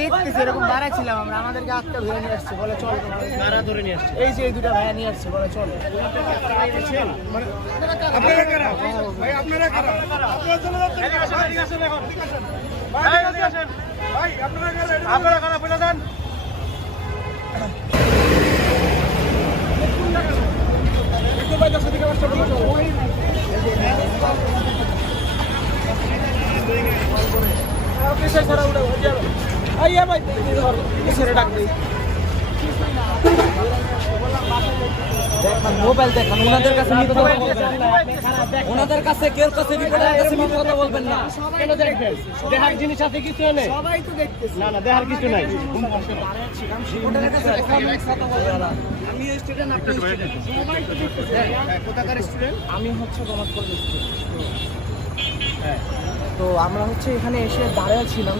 দেখতেছি এরকম দাঁড়াচ্ছিলাম আমরা, আমাদেরকে আটটা ধরে নিয়ে আসছে, বলে চল কারা ধরে নিয়ে আসছে? এই যে এই দুটা ভাইয়া নিয়ে আসছে, বলে চল। আপনারা কারা ভাই? আপনারা কারা? আপনারা চলে যাচ্ছেন এদিকে আসেন, এদিকে আসেন এখন। ভাই, এদিকে আসেন। ভাই আপনারা কারা? আপনারা কারা বলে দেন? একটু ভাই দশ দিকে বাচ্চা বলো চলো। অফিসে ছাড়া উঠে যাবে। আইয়া ভাই ধর পিছনে ডাক দেই। দেখান মোবাইল দেখান, ওনাদের কাছে মিথ্যা কথা বলবেন না। ওনাদের কাছে কেউ কাছে রিপোর্টারের কাছে মিথ্যা কথা বলবেন না। কেন দেখবেন? দেখার জিনিস আছে কিছু এনে? সবাই তো দেখতেছি। না না, দেখার কিছু নাই। রিপোর্টারের কাছে দেখা মিথ্যা কথা বলবেন না। আমি স্টুডেন্ট, আপনি স্টুডেন্ট, সবাই তো দেখতেছি। কোথাকার স্টুডেন্ট? আমি হচ্ছে কমার্স কলেজ। তো আমরা হচ্ছে এখানে এসে দাঁড়িয়ে ছিলাম।